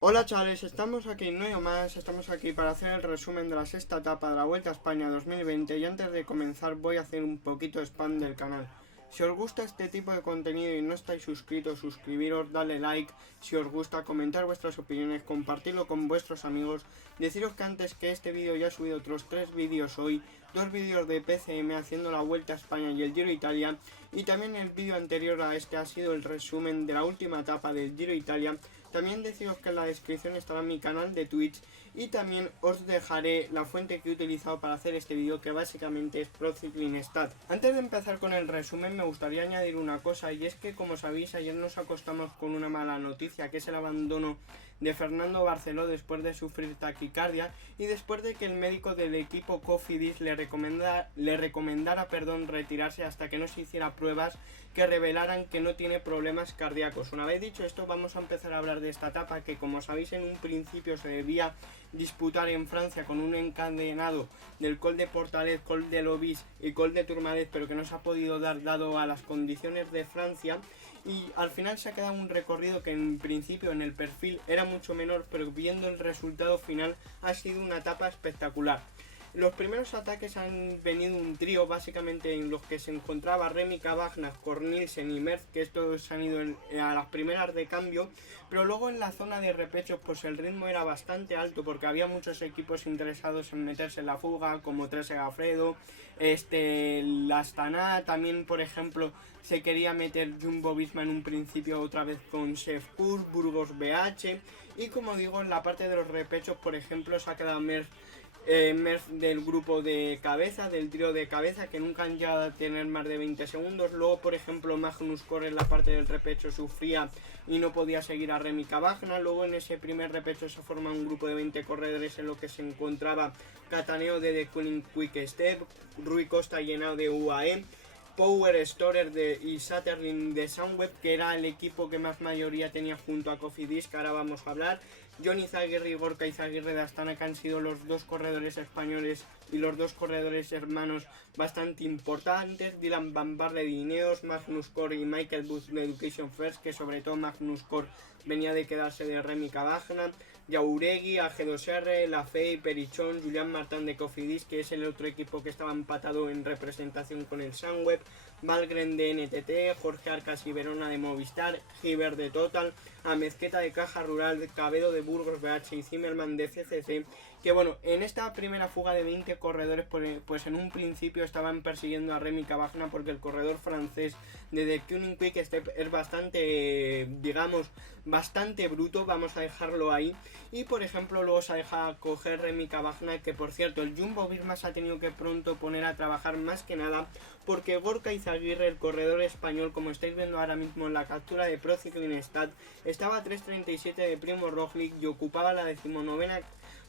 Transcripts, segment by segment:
Hola chavales, estamos aquí no más, estamos aquí para hacer el resumen de la sexta etapa de la Vuelta a España 2020 y antes de comenzar voy a hacer un poquito de spam del canal. Si os gusta este tipo de contenido y no estáis suscritos, suscribiros, dale like, si os gusta, comentar vuestras opiniones, compartirlo con vuestros amigos. Deciros que antes que este vídeo ya he subido otros 3 vídeos hoy, 2 vídeos de PCM haciendo la Vuelta a España y el Giro Italia, y también el vídeo anterior a este ha sido el resumen de la última etapa del Giro Italia. También deciros que en la descripción estará mi canal de Twitch y también os dejaré la fuente que he utilizado para hacer este vídeo, que básicamente es ProCyclingStat. Antes de empezar con el resumen me gustaría añadir una cosa, y es que como sabéis ayer nos acostamos con una mala noticia, que es el abandono de Fernando Barceló después de sufrir taquicardia y después de que el médico del equipo Cofidis le recomendara retirarse hasta que no se hiciera pruebas que revelaran que no tiene problemas cardíacos. Una vez dicho esto, vamos a empezar a hablar de esta etapa que, como sabéis, en un principio se debía disputar en Francia con un encadenado del Col de Portalet, Col de Lobis y Col de Tourmalet, pero que no se ha podido dar dado a las condiciones de Francia, y al final se ha quedado un recorrido que en principio en el perfil era mucho menor, pero viendo el resultado final ha sido una etapa espectacular. Los primeros ataques han venido un trío, básicamente en los que se encontraba Remy Cavagna, Cornelsen y Merckx, que estos han ido a las primeras de cambio, pero luego en la zona de repechos pues el ritmo era bastante alto porque había muchos equipos interesados en meterse en la fuga, como Trese Gafredo, la Astana, también por ejemplo se quería meter Jumbo-Visma en un principio otra vez con Sefcour, Burgos BH, y como digo, en la parte de los repechos por ejemplo se ha quedado Merckx del grupo de cabeza, del trío de cabeza, que nunca han llegado a tener más de 20 segundos. Luego, por ejemplo, Magnus Corre en la parte del repecho sufría y no podía seguir a Remy Cavagna. Luego en ese primer repecho se forma un grupo de 20 corredores en lo que se encontraba Cataneo de The Queen Quick Step, Rui Costa llenado de UAE, Power Storer y Satterlin de Sunweb, que era el equipo que más mayoría tenía junto a Cofidis, que ahora vamos a hablar. Johnny Izaguirre y Gorka Izaguirre de Astana, que han sido los dos corredores españoles y los dos corredores hermanos bastante importantes. Dylan Van Barle de Ineos, Magnus Cor y Michael Booth de Education First, que sobre todo Magnus Cor venía de quedarse de Remy Cavagna. Jauregui, AG2R, Lafey, Perichón, Julián Martán de Cofidis, que es el otro equipo que estaba empatado en representación con el Sunweb, Valgren de NTT, Jorge Arcas y Verona de Movistar, Giver de Total, Amezqueta de Caja Rural, Cabedo de Burgos BH y Zimmerman de CCC, que bueno, en esta primera fuga de 20 corredores pues en un principio estaban persiguiendo a Remy Cavagna porque el corredor francés de The Kuning Quick Step es bastante, digamos, bastante bruto, vamos a dejarlo ahí. Y por ejemplo luego se ha dejado coger Remy Cavagna, que por cierto el Jumbo-Visma se ha tenido que pronto poner a trabajar más que nada porque Gorka Izaguirre, el corredor español, como estáis viendo ahora mismo en la captura de ProCyclingStat, estaba a 3.37 de Primo Roglic y ocupaba la 19ª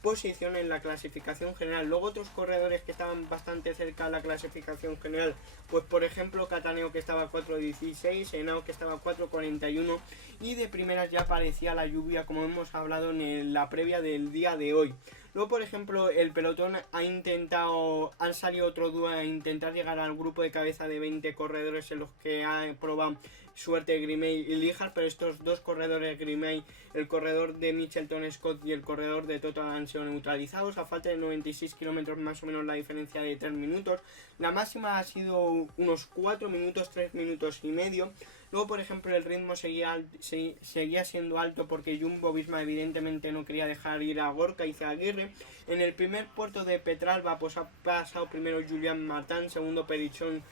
posición en la clasificación general. Luego otros corredores que estaban bastante cerca de la clasificación general, pues por ejemplo Cataneo, que estaba a 4.16, Henao, que estaba a 4.41, y de primeras ya aparecía la lluvia, como hemos hablado en la previa del día de hoy. Luego, por ejemplo, el pelotón han salido otro dúo a intentar llegar al grupo de cabeza de 20 corredores en los que ha probado suerte Grimey y Lijar, pero estos dos corredores, Grimey, el corredor de Mitchelton Scott y el corredor de Total, han sido neutralizados a falta de 96 kilómetros, más o menos la diferencia de 3 minutos. La máxima ha sido unos 4 minutos, 3 minutos y medio. Luego, por ejemplo, el ritmo seguía siendo alto porque Jumbo-Visma evidentemente no quería dejar ir a Gorka Izaguirre. En el primer puerto de Petralba pues ha pasado primero Julián Martán, segundo Perichón,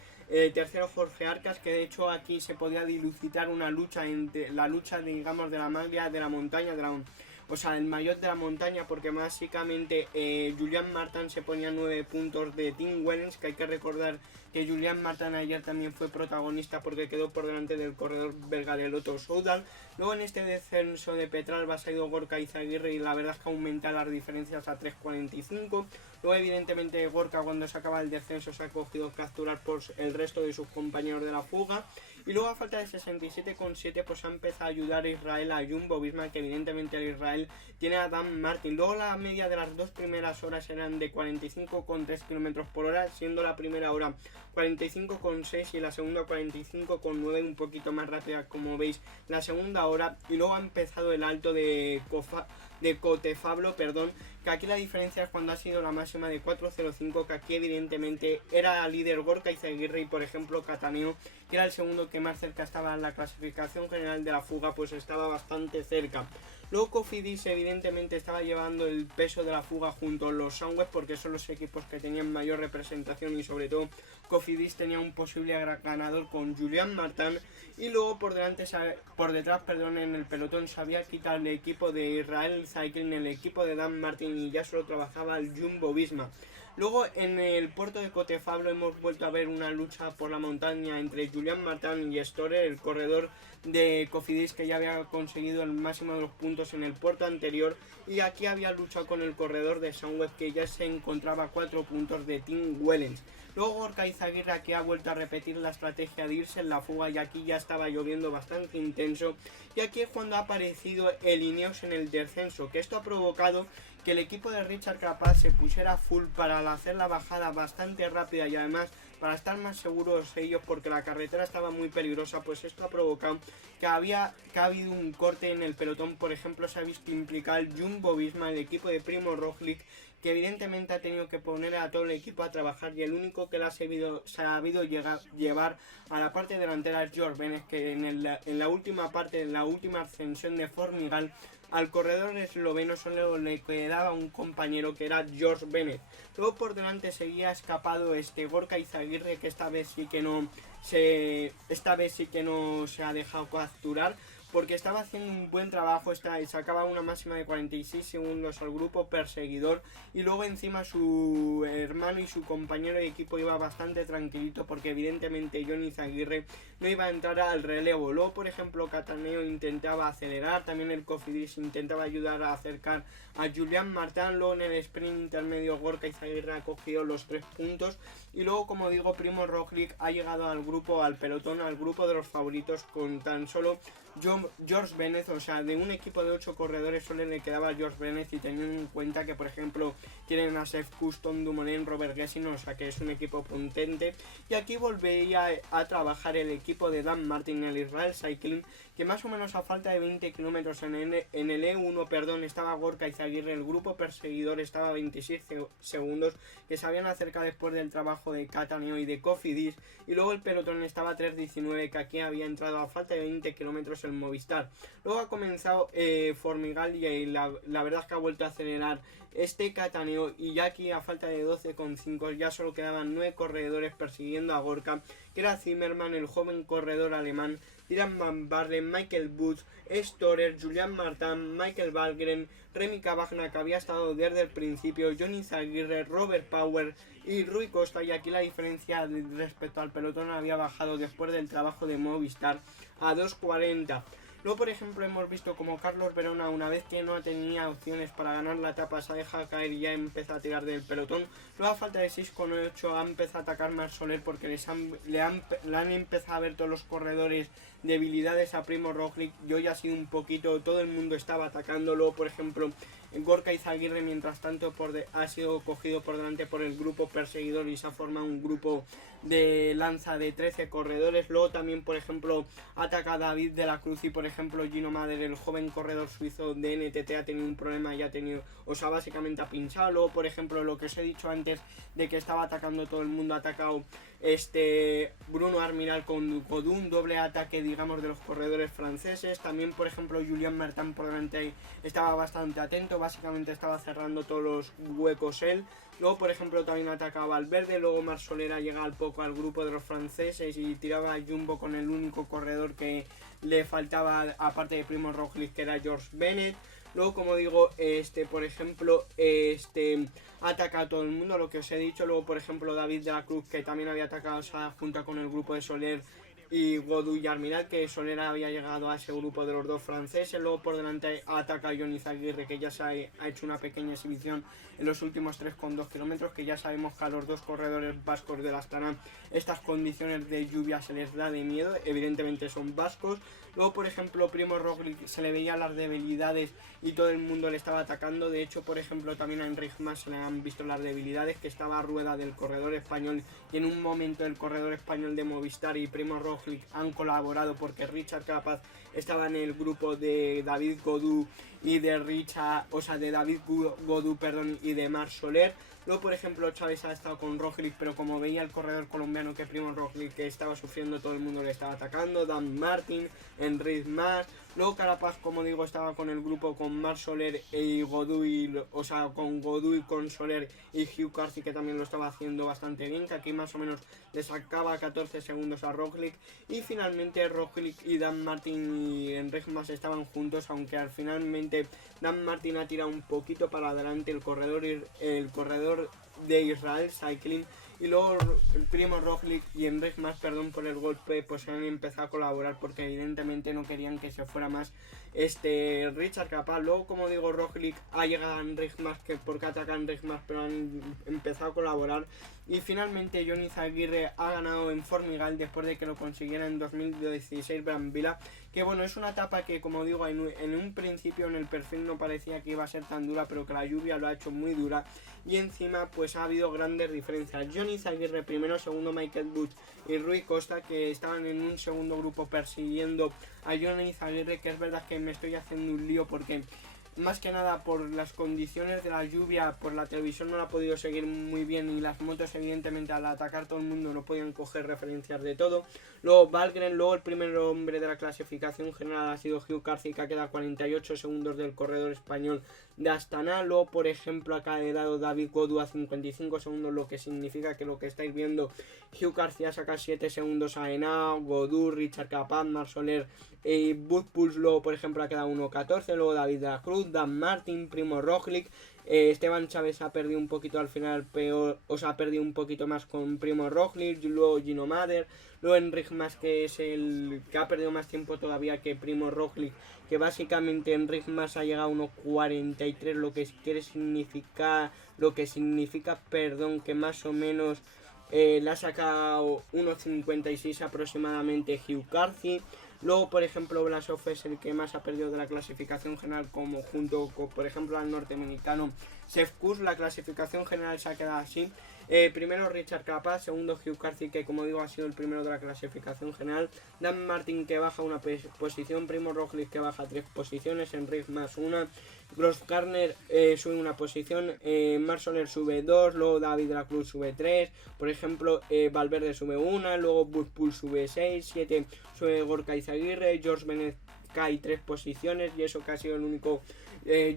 tercero Jorge Arcas, que de hecho aquí se podía dilucidar una lucha entre la lucha, digamos, de la maglia de la montaña, o sea, el maillot de la montaña, porque básicamente Julián Martán se ponía 9 puntos de Tim Wellens, que hay que recordar que Julián Martán ayer también fue protagonista porque quedó por delante del corredor belga de Lotto Soudal. Luego en este descenso de Petralba ha ido Gorka Izaguirre y la verdad es que aumenta las diferencias a 3.45. Luego evidentemente Gorka, cuando se acaba el descenso, se ha cogido capturar por el resto de sus compañeros de la fuga. Y luego a falta de 67,7 pues ha empezado a ayudar a Israel, a Jumbo Visma, que evidentemente el Israel tiene a Dan Martin. Luego la media de las dos primeras horas eran de 45,3 km por hora, siendo la primera hora 45,6 y la segunda 45,9, un poquito más rápida como veis la segunda hora. Y luego ha empezado el alto de Cotefablo, que aquí la diferencia es cuando ha sido la máxima de 4.05, que aquí evidentemente era líder Gorka Izaguirre y por ejemplo Cataneo, que era el segundo que más cerca estaba en la clasificación general de la fuga, pues estaba bastante cerca. Luego Cofidis evidentemente estaba llevando el peso de la fuga junto a los Sunweb, porque son los equipos que tenían mayor representación, y sobre todo Cofidis tenía un posible ganador con Julián Martin. Y luego por detrás en el pelotón se había quitado el equipo de Israel Cycling, el equipo de Dan Martin, y ya solo trabajaba el Jumbo Visma. Luego en el puerto de Cotefablo hemos vuelto a ver una lucha por la montaña entre Julián Martin y Storer, el corredor de Cofidis, que ya había conseguido el máximo de los puntos en el puerto anterior, y aquí había luchado con el corredor de Sunweb, que ya se encontraba a 4 puntos de Tim Wellens. Luego Gorka Izaguirre aquí ha vuelto a repetir la estrategia de irse en la fuga, y aquí ya estaba lloviendo bastante intenso, y aquí es cuando ha aparecido el Ineos en el descenso, que esto ha provocado que el equipo de Richard Carapaz se pusiera full para hacer la bajada bastante rápida, y además para estar más seguros ellos, porque la carretera estaba muy peligrosa. Pues esto ha provocado que ha habido un corte en el pelotón. Por ejemplo, se ha visto implicar el Jumbo Visma, el equipo de Primo Roglic, que evidentemente ha tenido que poner a todo el equipo a trabajar, y el único que le ha sabido llevar a la parte delantera es George Bennett, que en la última parte, en la última ascensión de Formigal, al corredor esloveno solo le quedaba un compañero, que era George Bennett. Luego por delante seguía escapado Gorka Izaguirre, que esta vez sí que no se ha dejado capturar, porque estaba haciendo un buen trabajo, sacaba una máxima de 46 segundos al grupo perseguidor, y luego encima su hermano y su compañero de equipo iba bastante tranquilito, porque evidentemente Johnny Izaguirre no iba a entrar al relevo. Luego por ejemplo Cataneo intentaba acelerar, también el Cofidis intentaba ayudar a acercar a Julián Martin. Luego en el sprint intermedio Gorka Izaguirre ha cogido los 3 puntos, y luego como digo Primo Roglic ha llegado al pelotón, al grupo de los favoritos, con tan solo George Bennett. O sea, de un equipo de 8 corredores solo le quedaba George Bennett, y teniendo en cuenta que por ejemplo tienen a Seth Custom, Dumoulin, Robert Gessin, o sea que es un equipo potente. Y aquí volvería a trabajar el equipo de Dan Martin, el Israel Cycling, que más o menos a falta de 20 kilómetros en el E1, estaba Gorka Izaguirre, el grupo perseguidor estaba a 26 segundos, que se habían acercado después del trabajo de Cataneo y de Cofidis, y luego el pelotón estaba a 3.19, que aquí había entrado a falta de 20 kilómetros el Movistar. Luego ha comenzado Formigal, y la verdad es que ha vuelto a acelerar Cataneo, y ya aquí a falta de 12,5 ya solo quedaban 9 corredores persiguiendo a Gorka, que era Zimmerman, el joven corredor alemán, Dylan Van Baarle, Michael Woods, Storer, Julián Martin, Michael Valgren, Remy Cavagna, que había estado desde el principio, Johnny Izaguirre, Robert Power y Rui Costa. Y aquí la diferencia respecto al pelotón había bajado después del trabajo de Movistar a 2.40. Luego, por ejemplo, hemos visto como Carlos Verona, una vez que no tenía opciones para ganar la etapa, se ha dejado caer y ya empieza a tirar del pelotón. Luego, a falta de 6,8, ha empezado a atacar más Soler, porque le han empezado a ver todos los corredores debilidades a Primo Roglic. Yo ya ha sido un poquito, todo el mundo estaba atacándolo. Por ejemplo, Gorka Izaguirre, mientras tanto, ha sido cogido por delante por el grupo perseguidor, y se ha formado un grupo de lanza de 13 corredores. Luego también, por ejemplo, ataca a David de la Cruz, y por ejemplo Gino Mader, el joven corredor suizo de NTT, ha tenido un problema y básicamente ha pinchado. Luego, por ejemplo, lo que os he dicho antes de que estaba atacando todo el mundo, ha atacado Bruno Armiral con un doble ataque, digamos, de los corredores franceses. También, por ejemplo, Julián Martin por delante estaba bastante atento, básicamente estaba cerrando todos los huecos él. Luego, por ejemplo, también atacaba Valverde. Luego Marc Soler llega al poco al grupo de los franceses y tiraba a Jumbo con el único corredor que le faltaba, aparte de Primo Roglic, que era George Bennett. Luego, como digo, por ejemplo, ataca a todo el mundo, lo que os he dicho. Luego, por ejemplo, David de la Cruz, que también había atacado, junto con el grupo de Soler, y Godou y Armiral, que Soler había llegado a ese grupo de los dos franceses. Luego por delante ataca Johnny Izaguirre, que ya se ha hecho una pequeña exhibición en los últimos 3,2 kilómetros, que ya sabemos que a los dos corredores vascos del Astana estas condiciones de lluvia se les da de miedo, evidentemente son vascos. Luego, por ejemplo, Primo Roglic se le veía las debilidades y todo el mundo le estaba atacando. De hecho, por ejemplo, también a Enric Mas se le han visto las debilidades, que estaba a rueda del corredor español, y en un momento el corredor español de Movistar y Primo Roglic han colaborado, porque Richard Carapaz estaba en el grupo de David Gaudu y de David Gaudu, y de Marc Soler. Luego, por ejemplo, Chávez ha estado con Roglic, pero como veía el corredor colombiano que Primo Roglic que estaba sufriendo, todo el mundo le estaba atacando. Dan Martin, Enric Mas. Luego Carapaz, como digo, estaba con el grupo con Marc Soler y Gaudu, con Gaudu y con Soler y Hugh Carthy, que también lo estaba haciendo bastante bien, que aquí más o menos le sacaba 14 segundos a Roglic. Y finalmente Roglic y Dan Martin y Enric Mas estaban juntos, aunque al finalmente Dan Martin ha tirado un poquito para adelante el corredor de Israel Cycling, y luego el Primo Roglic y Enric Mas, por el golpe, pues han empezado a colaborar, porque evidentemente no querían que se fuera más Richard Carapaz. Luego, como digo, Roglic ha llegado a Enric Mas, que porque ataca a Enric Mas, pero han empezado a colaborar. Y finalmente Johnny Izaguirre ha ganado en Formigal después de que lo consiguiera en 2016 Brambila, que bueno, es una etapa que, como digo, en un principio en el perfil no parecía que iba a ser tan dura, pero que la lluvia lo ha hecho muy dura, y encima pues ha habido grandes diferencias. Johnny Izaguirre primero, segundo Michael Woods y Rui Costa, que estaban en un segundo grupo persiguiendo a Johnny Izaguirre, que es verdad que me estoy haciendo un lío porque más que nada por las condiciones de la lluvia, por la televisión no la ha podido seguir muy bien, y las motos evidentemente al atacar todo el mundo no podían coger referencias de todo. Luego Valgren, luego el primer hombre de la clasificación general ha sido Hugh Carthy, que ha quedado 48 segundos del corredor español de Astana. Luego, por ejemplo, acá he dado David Gaudu a 55 segundos, lo que significa que lo que estáis viendo, Hugh Carthy ha sacado 7 segundos a Henao, Gaudu, Richard Carapaz, Marc Soler y Woodpulse. Luego, por ejemplo, ha quedado 1.14. Luego David de la Cruz, Dan Martin, Primo Roglic. Esteban Chávez ha perdido un poquito al final, ha perdido un poquito más con Primo Roglic. Luego Gino Mader. Luego Enric Mas, que es el que ha perdido más tiempo todavía que Primo Roglic, que básicamente Enric Mas ha llegado a 1.43, lo que significa que más o menos le ha sacado 1.56 aproximadamente Hugh Carthy. Luego, por ejemplo, Blasov es el que más ha perdido de la clasificación general, como junto con, por ejemplo, al norteamericano Sepp Kuss. La clasificación general se ha quedado así. Primero Richard Carapaz, segundo Hugh Carthy, que como digo ha sido el primero de la clasificación general. Dan Martin, que baja una posición. Primo Roglic, que baja 3 posiciones. Enric Mas una. Grossgartner sube una posición. Marc Soler sube 2. Luego David de la Cruz sube 3. Por ejemplo, Valverde sube 1. Luego Woodpulse sube 6. 7 sube Gorka Izaguirre. George Bennett cae 3 posiciones, y eso que ha sido el único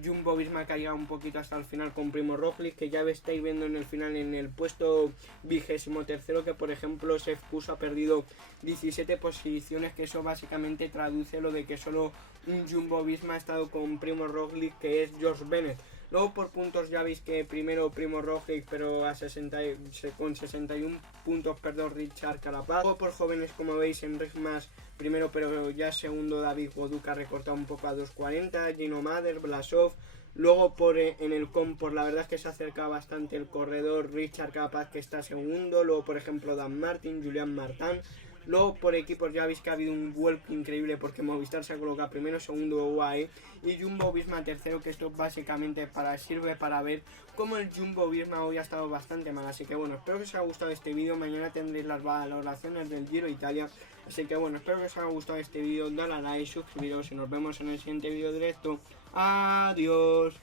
Jumbo Visma que ha llegado un poquito hasta el final con Primo Roglic, que ya estáis viendo en el final en el puesto 23º, que por ejemplo Sepp Kuss ha perdido 17 posiciones, que eso básicamente traduce lo de que solo un Jumbo Visma ha estado con Primo Roglic, que es George Bennett. Luego por puntos ya veis que primero Primo Roglic, pero con 61 puntos, Richard Carapaz. Luego por jóvenes, como veis, Enric Mas primero, pero ya segundo David Gaudu, que ha recortado un poco a 2.40, Gino Mader, Blasov. Luego en el Compor, la verdad es que se acerca bastante el corredor Richard Carapaz, que está segundo. Luego por ejemplo Dan Martin, Julian Martin. Luego por equipos ya veis que ha habido un vuelco increíble, porque Movistar se ha colocado primero, segundo UAE y Jumbo Visma tercero, que esto básicamente sirve para ver cómo el Jumbo Visma hoy ha estado bastante mal. Así que bueno, espero que os haya gustado este vídeo. Mañana tendréis las valoraciones del Giro Italia. Así que bueno, espero que os haya gustado este vídeo. Dale a like, suscribiros y nos vemos en el siguiente vídeo directo. Adiós.